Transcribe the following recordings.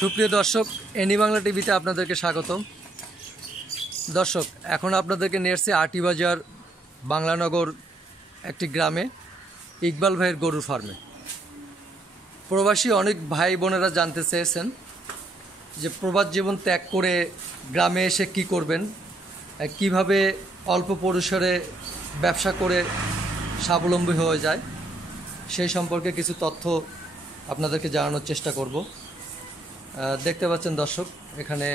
সুপ্রিয় দর্শক, এনি বাংলা টিভিতে আপনাদেরকে স্বাগতম। দর্শক, এখন আপনাদেরকে নিয়ে এসেছি আটিবাজার বাংলানগর একটি গ্রামে ইকবাল ভাইয়ের গরুর ফার্মে। প্রবাসী অনেক ভাই বোনেরা জানতে চেয়েছেন যে প্রবাস জীবন ত্যাগ করে গ্রামে এসে কি করবেন, কিভাবে অল্প পরিসরে ব্যবসা করে স্বাবলম্বী হয়ে যায়, সেই সম্পর্কে কিছু তথ্য আপনাদেরকে জানানোর চেষ্টা করব। দেখতে পাচ্ছেন দর্শক, এখানে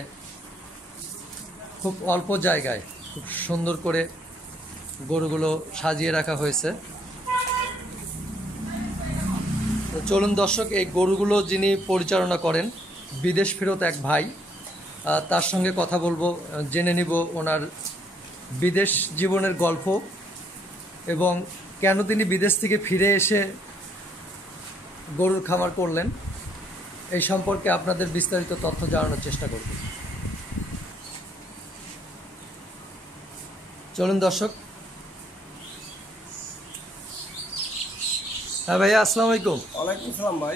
খুব অল্প জায়গায় খুব সুন্দর করে গরুগুলো সাজিয়ে রাখা হয়েছে। তো চলুন দর্শক, এই গরুগুলো যিনি পরিচালনা করেন বিদেশ ফেরত এক ভাই, তার সঙ্গে কথা বলবো, জেনে নিব ওনার বিদেশ জীবনের গল্প এবং কেন তিনি বিদেশ থেকে ফিরে এসে গরুর খামার করলেন, এই সম্পর্কে আপনাদের বিস্তারিত তথ্য জানানোর চেষ্টা করব। চলুন দর্শক। হ্যাঁ ভাইয়া, আসসালামু আলাইকুম। ওয়ালাইকুম সালাম ভাই,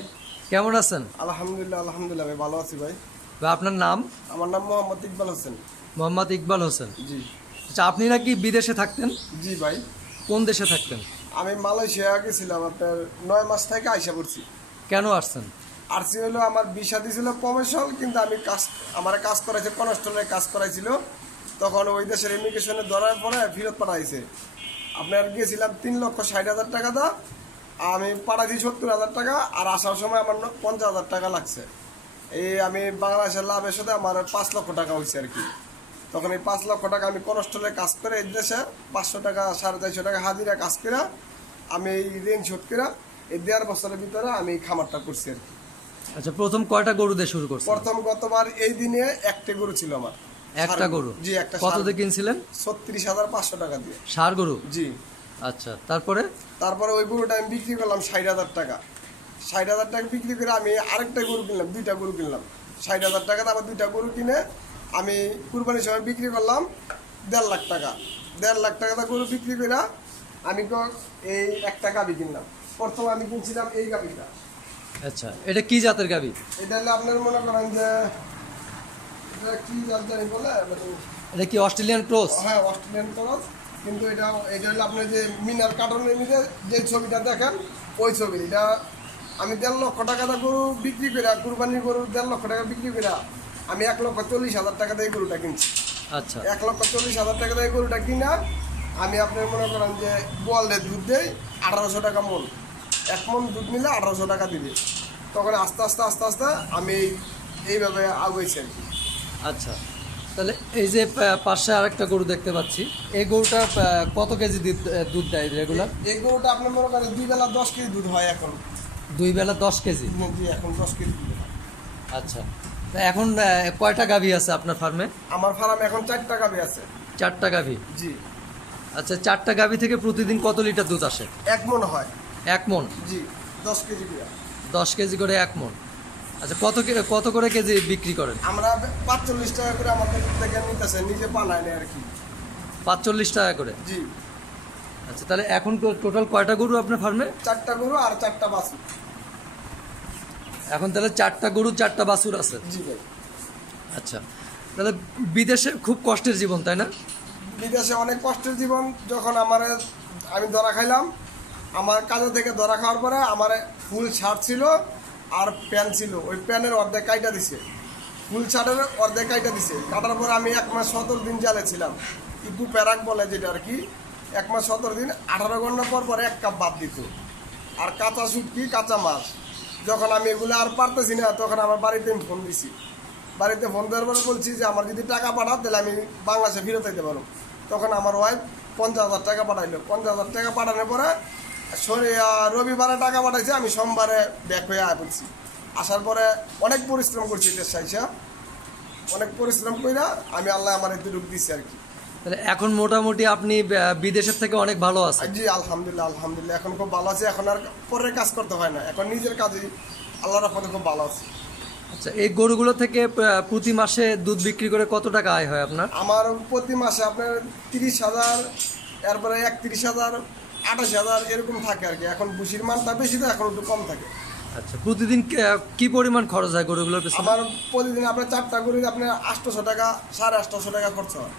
কেমন আছেন? আলহামদুলিল্লাহ ভাই, ভালো আছি ভাই। ভাই, আপনার নাম? আমার নাম মোহাম্মদ ইকবাল হোসেন। মোহাম্মদ ইকবাল হোসেন। জি। আচ্ছা, আপনি নাকি বিদেশে থাকতেন? জি ভাই, কোন দেশে থাকতেন? আমি মালয়েশিয়া গেছিলাম, আপনার 9 মাস থেকে আইসা পড়ছি। কেন আসছেন? আরসি হলো আমার ভিসা দিয়েছিল প্রফেশনাল, কিন্তু আমি আমার কাজ করাইছে কনস্টলের কাজ করাইছিল, তখন ওই দেশের ইমিগ্রেশনে ধরার পরে ফেরত পাঠাইছে। আপনার গিয়েছিলাম 3,60,000 টাকা দা, আমি পাঠাইছি 70,000 টাকা, আর আসার সময় আমার 50,000 টাকা লাগছে। এই আমি বাংলাদেশের লাভের সাথে আমার 5 লক্ষ টাকা হয়েছে আর কি। তখন এই 5 লক্ষ টাকা আমি কনস্টলে কাজ করে এই দেশে 500 টাকা 450 টাকা হাজিরা কাজ করে আমি এই ঋণ শোধ করে এই 1.5 বছরের ভিতরে আমি এই খামারটা করছি আর কি। আচ্ছা, প্রথম কয়টা গরু দিয়ে শুরু করছেন? প্রথম গতবার এই দিনে একটা গরু ছিল আমার। একটা গরু? জি, একটা। কত দিয়ে কিনছিলেন? 36,500 টাকা দিয়ে। ষাঁড় গরু? জি। আচ্ছা, তারপরে? তারপরে ওই গরুটা আমি বিক্রি করলাম 60,000 টাকা। 60,000 টাকা বিক্রি করে আমি আরেকটা গরু কিনলাম, 2টা গরু কিনলাম 60,000 টাকা। আবার 2টা গরু কিনে আমি কুরবানির সময় বিক্রি করলাম 1.5 লাখ টাকা। 1.5 লাখ টাকা গরু বিক্রি করে আমি এই একটা গাভি কিনলাম। প্রথম আমি কিনছিলাম এই গাভিটা। আচ্ছা, এটা কি জাতের গাভি? এটা হলে আপনার মনে করেন যে কি জাত জানি বলে, এটা কি অস্ট্রেলিয়ান ক্রস? হ্যাঁ, অস্ট্রেলিয়ান ক্রস। কিন্তু এটা হলো আপনার যে মিনার কার্টনের মধ্যে যে ছবিটা দেখেন ওই ছবি। এটা আমি 1.5 লক্ষ টাকা গরু বিক্রি করে, কুরবানির গরু 1.5 লক্ষ টাকা বিক্রি করে আমি 1,40,000 টাকা দিয়ে গরুটা কিনছি। আচ্ছা, 1,40,000 টাকা দিয়ে গরুটা কিনা আমি আপনার মনে করেন যে গোয়ালের দুধ দেই 1800 টাকা মন। 1 মন দুধ নিলে 1800 টাকা দিবে। তখন আস্তে আস্তে আস্তে আস্তে আমি এইভাবে আগুয়েছি আর কি। আচ্ছা, তাহলে এই যে পাশে আরেকটা গরু দেখতে পাচ্ছি, এই গরুটা কত কেজি দুধ দেয় রেগুলার? এই গরুটা আপনার মনে করেন 2 বেলা 10 কেজি দুধ হয় এখন। 2 বেলা 10 কেজি? জি, এখন 10 কেজি দুধ হয়। আচ্ছা, তা এখন কয়টা গাভী আছে আপনার ফার্মে? আমার ফার্মে এখন 4টা গাভী আছে। 4টা গাভী? জি। আচ্ছা, 4টা গাভী থেকে প্রতিদিন কত লিটার দুধ আসে? 1 মন হয়। 1 মন? জি, 10 কেজি করে। 10 কেজি করে 1 মন। আচ্ছা, কত করে কেজি বিক্রি করেন? আমরা 45 টাকা করে আমাদের থেকে নিতেছে, নিজে বানায় নেয় আর কি। 45 টাকা করে? জি। আচ্ছা, তাহলে এখন টোটাল কয়টা গরু আপনার ফার্মে? 4টা গরু আর 4টা বাছুর। এখন তাহলে 4টা গরু 4টা বাছুর আছে? জি ভাই। আচ্ছা, তাহলে বিদেশে খুব কষ্টের জীবন, তাই না? বিদেশে অনেক কষ্টের জীবন। যখন আমি ধরা খাইলাম, আমার কাজে থেকে ধরা খাওয়ার পরে আমার ফুল শার্ট ছিল আর প্যান্ট ছিল, ওই প্যান্টের অর্ধেক কাইটা দিছে, ফুল শার্টের অর্ধেক কাইটা দিছে। কাটার পরে আমি 1 মাস 17 দিন জেলে ছিলাম, ইকু প্যারাক বলে যেটা আর কি। 1 মাস 17 দিন, 18 ঘন্টা পর পরে 1 কাপ ভাত দিত আর কাঁচা শুটকি, কাঁচা মাছ। যখন আমি এগুলো আর পারতেছি না, তখন আমার বাড়িতে আমি ফোন দিছি। বাড়িতে ফোন দেওয়ার পরে বলছি যে আমার যদি টাকা পাঠান তাহলে আমি বাংলাদেশে ফেরত যেতে পারবো। তখন আমার ওয়াইফ 50,000 টাকা পাঠাইলো। 50,000 টাকা পাঠানোর পরে রবিবারে টাকা পাঠাইছে, আমি সোমবারে ব্যাক হয়ে আয় পড়ছি। আসার পরে অনেক পরিশ্রম করছি দেশ আইসা, অনেক পরিশ্রম কইরা আমি আল্লাহ আমার একটু ঢুক দিচ্ছি আর কি। তাহলে এখন মোটামুটি আপনি বিদেশের থেকে অনেক ভালো আছেন? জি, আলহামদুলিল্লাহ এখন খুব ভালো আছে। এখন আর পরের কাজ করতে হয় না, এখন নিজের কাজেই আল্লাহর রহমতে খুব ভালো আছে। আচ্ছা, এই গরুগুলো থেকে প্রতি মাসে দুধ বিক্রি করে কত টাকা আয় হয় আপনার? আমার প্রতি মাসে আপনার 30,000, এরপরে 31,000, 28,000 এরকম থাকে আর কি। এখন ভুসির মানটা বেশি তো, এখন একটু কম থাকে। আচ্ছা, প্রতিদিন কি পরিমাণ খরচ হয় গরুগুলোর পেছনে? আমার প্রতিদিন আপনার 4টা গরু আপনার 800 টাকা 850 টাকা খরচ হয়।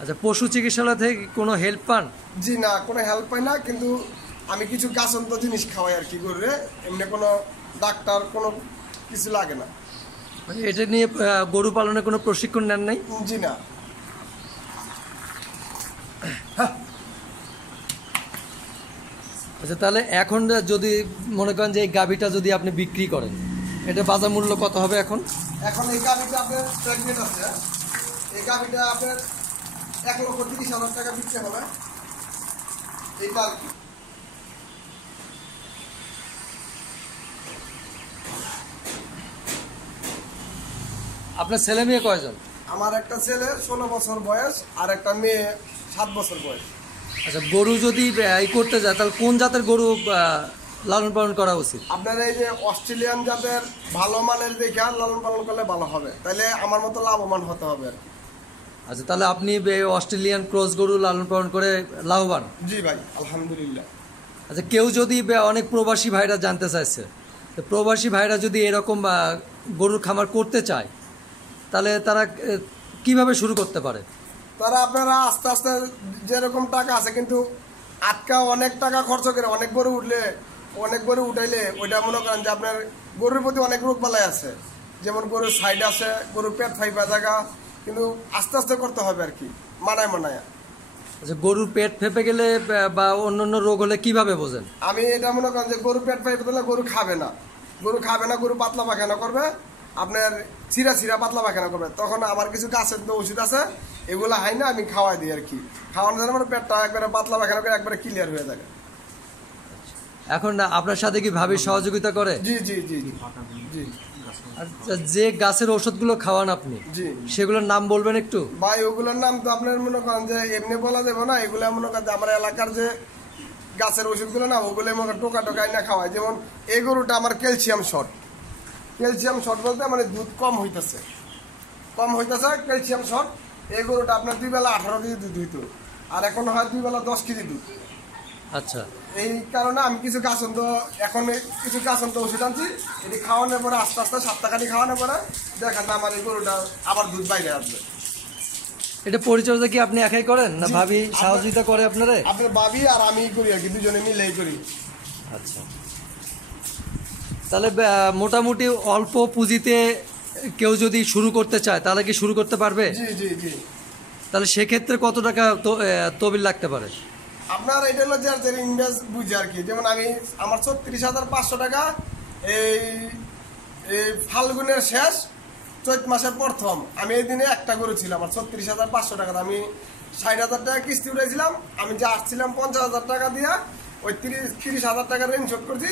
আচ্ছা, পশু চিকিৎসালয় থেকে কোনো হেল্প পান? জি না, কোনো হেল্প পাই না, কিন্তু আমি কিছু গাছন্ত জিনিস খাওয়াই আর কি গরুরে, এমনি কোনো ডাক্তার কোনো কিছু লাগে না। মানে এটা নিয়ে গরু পালনের কোনো প্রশিক্ষণ নেন নাই? জি না। আচ্ছা, তাহলে এখন যদি মনে করেন যে এই গাভীটা যদি আপনি বিক্রি করেন, এটা বাজার মূল্য কত হবে এখন? এখন এই গাভিটা আপনার প্রেগনেন্ট আছে, এই গাভিটা আপনার 1,30,000 টাকা বিক্রি হবে এইটা আর কি। আপনার ছেলে মেয়ে কয়জন? আমার একটা ছেলে 16 বছর বয়স আর একটা মেয়ে 7 বছর বয়স। আচ্ছা, গরু যদি এই করতে যায় তাহলে কোন জাতের গরু লালন পালন করা উচিত? আপনার এই যে অস্ট্রেলিয়ান জাতের ভালো মানের দেখে লালন পালন করলে ভালো হবে, তাহলে আমার মতো লাভবান হতে হবে আর কি। আচ্ছা, তাহলে আপনি অস্ট্রেলিয়ান ক্রস গরু লালন পালন করে লাভবান? জি ভাই, আলহামদুলিল্লাহ। আচ্ছা, কেউ যদি অনেক প্রবাসী ভাইরা জানতে চাইছে, তো প্রবাসী ভাইরা যদি এরকম গরুর খামার করতে চায় তাহলে তারা কিভাবে শুরু করতে পারে? তারা আপনারা আস্তে আস্তে যেরকম টাকা আছে, কিন্তু আটকা অনেক টাকা খরচ করে অনেক গরু উঠলে, অনেক গরু উঠাইলে ওইটা মনে করেন যে আপনার গরুর প্রতি অনেক রোগ বালাই আছে, যেমন গরুর সাইড আছে, গরুর পেট ফাইপা জায়গা, কিন্তু আস্তে আস্তে করতে হবে আর কি, মানায় মানায়। আচ্ছা, গরুর পেট ফেপে গেলে বা অন্যান্য রোগ হলে কিভাবে বোঝেন? আমি এটা মনে করেন যে গরু পেট ফাইপা দিলে গরু খাবে না, গরু খাবে না, গরু পাতলা পায়খানা করবে, আপনার ছিঁড়া ছিঁড়া পাতলা পায়খানা করবে, তখন আমার কিছু গাছের তো ওষুধ আছে, এগুলো হাই না আমি খাওয়াই দিই আর কি। খাওয়ানোর জন্য আমার পেটটা একবারে পাতলা পায়খানা করে একবারে ক্লিয়ার হয়ে যায়। এখন আপনার সাথে কি ভাবি সহযোগিতা করে? জি জি জি জি জি। আচ্ছা, যে গাছের ওষুধগুলো খাওয়ান আপনি, জি সেগুলোর নাম বলবেন একটু? ভাই, ওগুলোর নাম তো আপনার মনে করেন যে এমনি বলা যাবে না, এগুলো মনে করেন যে আমার এলাকার যে গাছের ওষুধগুলো না, ওগুলো মনে করেন টোকা টোকাই না খাওয়ায়। যেমন এই গরুটা আমার ক্যালসিয়াম শর্ট, ক্যালসিয়াম শর্ট বলতে মানে দুধ কম হইতেছে ক্যালসিয়াম শর্ট। এই গরুটা আপনার 2 বেলা 18 কেজি দুধ হইতো, আর এখন হয় 2 বেলা 10 কেজি দুধ। আচ্ছা, এই কারণে আমি কিছু গাছন্ত এখন কিছু গাছন্ত ওষুধ আনছি, এটি খাওয়ানোর পরে আস্তে আস্তে 7 টাকা দিয়ে খাওয়ানোর পরে দেখা যায় আমার এই গরুটা আবার দুধ বাইরে আসবে। এটা পরিচর্যা কি আপনি একাই করেন না ভাবি সহযোগিতা করে আপনারা? আপনার ভাবি আর আমি করি আর কি, দুজনে মিলেই করি। আচ্ছা, তাহলে মোটামুটি অল্প পুঁজিতে কেউ যদি শুরু করতে চায় তাহলে কি শুরু করতে পারবে? জি জি জি। তাহলে সেক্ষেত্রে কত টাকা তহবিল লাগতে পারে? আপনার এটা হলো যে ইনভেস্ট বুঝে আর কি। যেমন আমি আমার 36,500 টাকা এই ফাল্গুনের শেষ চৈত মাসের প্রথম আমি এই দিনে একটা গরু ছিল আমার 36,500 টাকা, আমি 60,000 টাকা কিস্তি উঠেছিলাম। আমি যে আসছিলাম 50,000 টাকা দিয়া ওই 30,000 টাকা ঋণ শোধ করছি,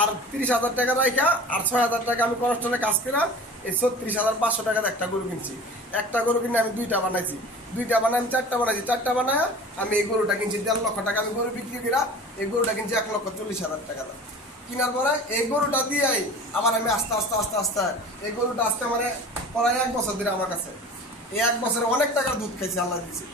আর 30,000 টাকা রাখা আর 6,000 টাকা আমি কনস্টলে কাজ করলাম। এই 36,500 টাকার একটা গরু কিনছি। একটা গরু কিনে আমি 2টা বানাইছি, 2টা বানাই আমি 4টা বানাইছি, 4টা বানায় আমি এই গরুটা কিনছি 1.5 লক্ষ টাকা। আমি গরু বিক্রি করা এই গরুটা কিনছি 1,40,000 টাকা দাম। কেনার পরে এই গরুটা দিয়েই আবার আমি আস্তে আস্তে আস্তে আস্তে এই গরুটা আসতে মানে প্রায় 1 বছর ধরে আমার কাছে, এই 1 বছরে অনেক টাকার দুধ খাইছি, আল্লাহ দিয়েছি।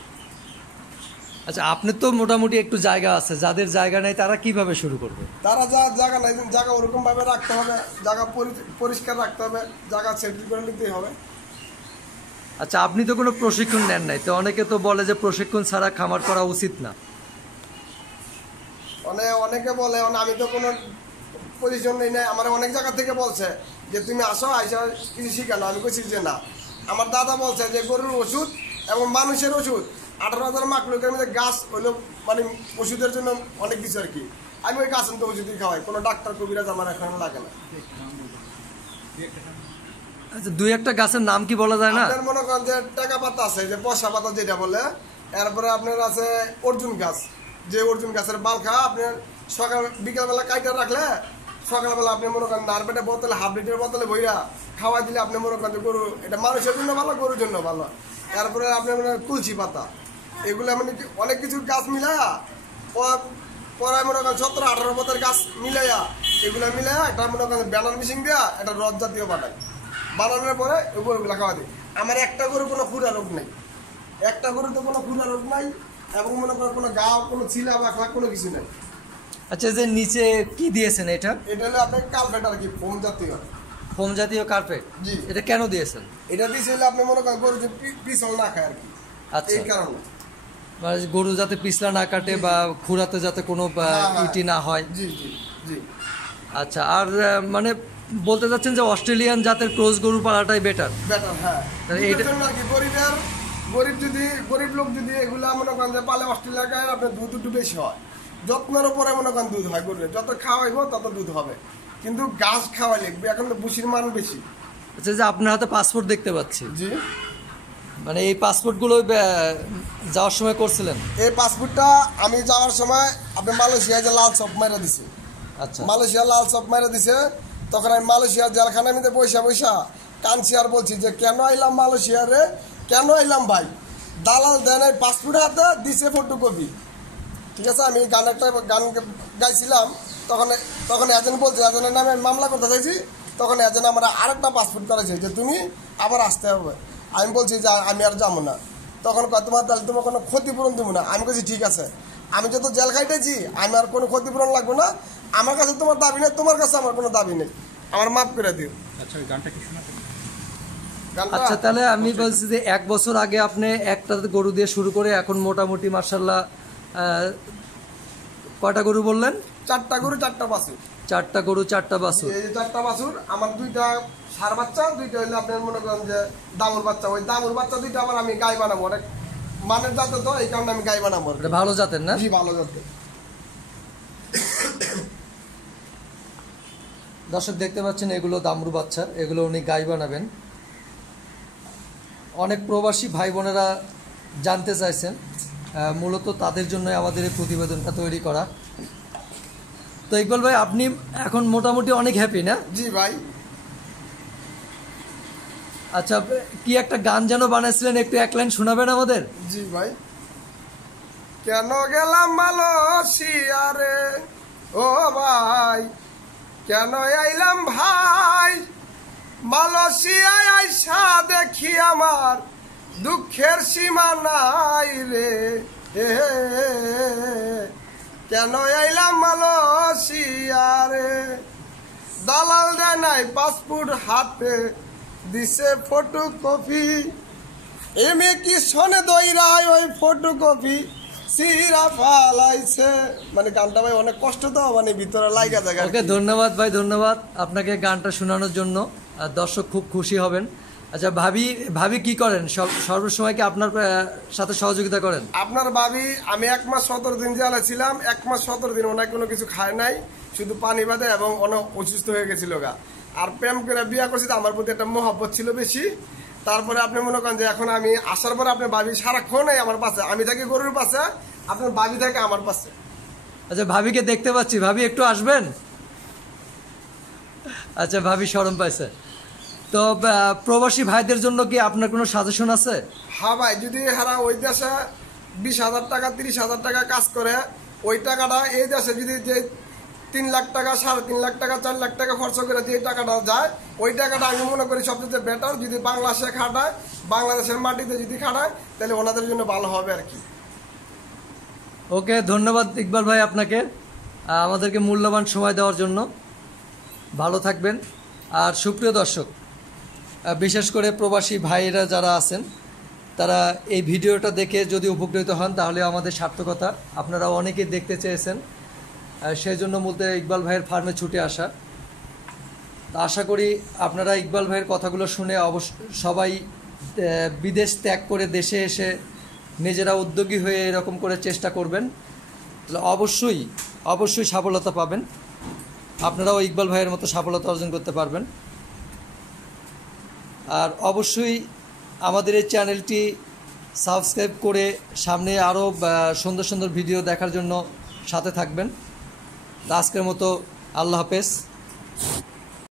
আচ্ছা, আপনার তো মোটামুটি একটু জায়গা আছে, যাদের জায়গা নেই তারা কিভাবে শুরু করবে? তারা যা জায়গা নাই, জায়গা ওরকম ভাবে রাখতে হবে, জায়গা পরিষ্কার রাখতে হবে, জায়গা সেটেল করে নিতেই হবে। আচ্ছা, আপনি তো কোনো প্রশিক্ষণ নেন নাই, তো অনেকে তো বলে যে প্রশিক্ষণ ছাড়া খামার করা উচিত না। অনেকে বলে, আমি তো কোনো পজিশন নেই নাই, আমার অনেক জায়গা থেকে বলছে যে তুমি আসো আইসা কিছু শিখানো। আমি বলছি যে না, আমার দাদা বলছে যে গরুর ওষুধ এবং মানুষের ওষুধ 18,000 মাকলুকের মধ্যে গাছ হইলো মানে ওষুধের জন্য অনেক কিছু আর কি। আমি ওই গাছ তো ওষুধই খাওয়াই, কোনো ডাক্তার কবিরাজ আমার এখন লাগে না। আচ্ছা, 2-1টা গাছের নাম কি বলা যায় না? আপনার মনে করেন যে টাকা পাতা আছে, যে পয়সা পাতা যেটা বলে, এরপরে আপনার আছে অর্জুন গাছ, যে অর্জুন গাছের বালখা আপনার সকাল বিকালবেলা কাইটা রাখলে সকালবেলা আপনি মনে করেন নারবেটে বোতলে, হাফ লিটার বোতলে বইরা খাওয়াই দিলে আপনি মনে করেন যে গরু, এটা মানুষের জন্য ভালো, গরুর জন্য ভালো। এরপরে আপনার মনে করেন তুলসী পাতা, এগুলো মানে অনেক কিছু গাছ মিলাইয়া পরায় মনে করেন 17-18 পাতার গাছ মিলাইয়া, এগুলো মিলাইয়া একটা মনে করেন ব্যানার মিশিং দেওয়া একটা রথ জাতীয় বানায়, বানানোর পরে ওই গরুগুলো খাওয়া দিই। আমার একটা গরু কোনো খুরা রোগ নেই, একটা গরুতে কোনো খুরা রোগ নাই, এবং মনে করেন কোনো গা, কোনো ছিলা বা কোনো কিছু নেই। আচ্ছা, যে নিচে কি দিয়েছেন এটা? এটা হলো আপনার কার্পেট আর কি, ফোম জাতীয়। ফোম জাতীয় কার্পেট? জি। এটা কেন দিয়েছেন? এটা দিয়েছে হলে আপনি মনে করেন গরু যে পিছল না খায় আর কি, আচ্ছা, এই কারণে। মানে গরু যাতে পিছলা না কাটে বা খুরাতে যাতে কোনো ইটি না হয়। জি জি জি। আচ্ছা, আর মানে বলতে চাচ্ছেন যে অস্ট্রেলিয়ান জাতের ক্রস গরু পালাটাই বেটার? বেটার, হ্যাঁ। তাহলে এইটা- দুধের জন্য আর কি, গরিব লোক যদি এগুলা মনে করেন যে পালে অস্ট্রেলিয়া গায়ে, আপনার দুধ একটু বেশি হয়। যত্নের উপরে মনে করেন দুধ হয় গরুর, যত খাওয়াইব তত দুধ হবে, কিন্তু ঘাস খাওয়াইলে এখন তো ভুসির মান বেশি। আচ্ছা, যে আপনার হাতে পাসপোর্ট দেখতে পাচ্ছি, জি। মানে এই পাসপোর্টগুলো যাওয়ার সময় করছিলেন? এই পাসপোর্টটা আমি যাওয়ার সময় আপনি মালয়েশিয়ায় যে লাল চপ মাইরা দিছে, আচ্ছা, মালয়েশিয়া লাল চপ মাইরা দিছে, তখন আমি মালয়েশিয়ার জেলখানার মধ্যে বৈশা কাঁদছি আর বলছি যে কেন আইলাম মালয়েশিয়া রে, কেন আইলাম ভাই। দালাল দেন এই পাসপোর্ট হাতে দিছে ফটোকপি। ঠিক আছে, আমি একটা গান গাইছিলাম, তখন এজেন্ট বলছে, এজেন্টের নামে আমি মামলা করতে চাইছি, তখন এজেন্ট আমরা আরেকটা পাসপোর্ট করেছে যে তুমি আবার আসতে হবে। আমি বলছি যে আমি আর যাবো না। তখন কয় তোমার তাহলে তোমার কোনো ক্ষতিপূরণ দেবো না। আমি বলছি ঠিক আছে, আমি যত জেল খাইতেছি আমি আর কোনো ক্ষতিপূরণ লাগবে না, আমার কাছে তোমার দাবি নেই, তোমার কাছে আমার কোনো দাবি নেই, আমার মাফ করে দিও। আচ্ছা, ওই গানটা কি শোনাতে? গানটা আচ্ছা, তাহলে আমি বলছি যে 1 বছর আগে আপনি একটা গরু দিয়ে শুরু করে এখন মোটামুটি মার্শাল্লাহ কয়টা গরু বললেন? 4টা গরু 4টা বাছুর। 4টা গরু 4টা বাছুর। এই যে 4টা বাছুর, আমার 2টা ষাঁড় বাচ্চা, 2টা হইলে আপনার মনে করেন যে দামুর বাচ্চা। ওই দামুর বাচ্চা 2টা আবার আমি গাই বানাবো, অনেক মানের জাতে তো, এই কারণে আমি গাই বানাবো। এটা ভালো জাতের না? জি, ভালো জাতে। দর্শক দেখতে পাচ্ছেন এগুলো দামরু বাচ্চা, এগুলো উনি গাই বানাবেন। অনেক প্রবাসী ভাই বোনেরা জানতে চাইছেন, মূলত তাদের জন্য আমাদের এই প্রতিবেদনটা তৈরি করা। তো ইকবাল ভাই, আপনি এখন মোটামুটি অনেক হ্যাপি না? জি ভাই। আচ্ছা, কি একটা গান যেন বানাইছিলেন, একটু 1 লাইন শোনাবেন আমাদের? জি ভাই। কেন গেলাম মালয়েশিয়া রে ও ভাই, কেন আইলাম ভাই মালয়েশিয়ায়, আইসা দেখি আমার দুঃখের সীমা নাই রে। কেন আইলাম মালয়েশিয়া রে, দালাল দেয় নাই পাসপোর্ট হাতে দিছে ফটোকপি, এমে কি শোনে দইরাই ওই ফটোকপি সিরা ফালাইছে। মানে গানটা ভাই অনেক কষ্ট তো, মানে ভিতরে লাগা যায়। ওকে, ধন্যবাদ ভাই, ধন্যবাদ আপনাকে গানটা শোনানোর জন্য। আর দর্শক খুব খুশি হবেন। আচ্ছা, ভাবি কি করেন? সর্বসময় কি আপনার সাথে সহযোগিতা করেন? আপনার ভাবি, আমি 1 মাস 17 দিন জেলে ছিলাম, 1 মাস 17 দিন ওনাকে কোনো কিছু খায় নাই, শুধু পানি বাদে, এবং অনেক অসুস্থ হয়ে গেছিল গা। আর প্রেম করে বিয়ে করছি তো, আমার প্রতি একটা মহব্বত ছিল বেশি। তারপরে আপনি মনে করেন যে এখন আমি আসার পরে আপনার ভাবি সারাক্ষণই আমার পাশে, আমি থাকি গরুর পাশে, আপনার ভাবি থাকে আমার পাশে। আচ্ছা, ভাবিকে দেখতে পাচ্ছি, ভাবি একটু আসবেন? আচ্ছা, ভাবি শরম পাইছে। তো প্রবাসী ভাইদের জন্য কি আপনার কোনো সাজেশন আছে? হ্যাঁ ভাই, যদি হারা ওই দেশে 20,000 টাকা 30,000 টাকা কাজ করে, ওই টাকাটা এই দেশে যদি যে 3 লাখ টাকা 3.5 লাখ টাকা 4 লাখ টাকা খরচ করে যে টাকাটা যায়, ওই টাকাটা আমি মনে করি সবচেয়ে বেটার যদি বাংলাদেশে খাটায়, বাংলাদেশের মাটিতে যদি খাটায়, তাহলে ওনাদের জন্য ভালো হবে আর কি। ওকে, ধন্যবাদ ইকবাল ভাই আপনাকে আমাদেরকে মূল্যবান সময় দেওয়ার জন্য। ভালো থাকবেন। আর সুপ্রিয় দর্শক, বিশেষ করে প্রবাসী ভাইয়েরা যারা আছেন, তারা এই ভিডিওটা দেখে যদি উপকৃত হন তাহলে আমাদের সার্থকতা। আপনারা অনেকেই দেখতে চেয়েছেন, সেই জন্য মূলত ইকবাল ভাইয়ের ফার্মে ছুটে আসা। তা আশা করি আপনারা ইকবাল ভাইয়ের কথাগুলো শুনে সবাই বিদেশ ত্যাগ করে দেশে এসে নিজেরা উদ্যোগী হয়ে এরকম করে চেষ্টা করবেন, তাহলে অবশ্যই সফলতা পাবেন। আপনারাও ইকবাল ভাইয়ের মতো সফলতা অর্জন করতে পারবেন। আর অবশ্যই আমাদের এই চ্যানেলটি সাবস্ক্রাইব করে সামনে আরও সুন্দর সুন্দর ভিডিও দেখার জন্য সাথে থাকবেন। আজকের মতো আল্লাহ হাফেজ।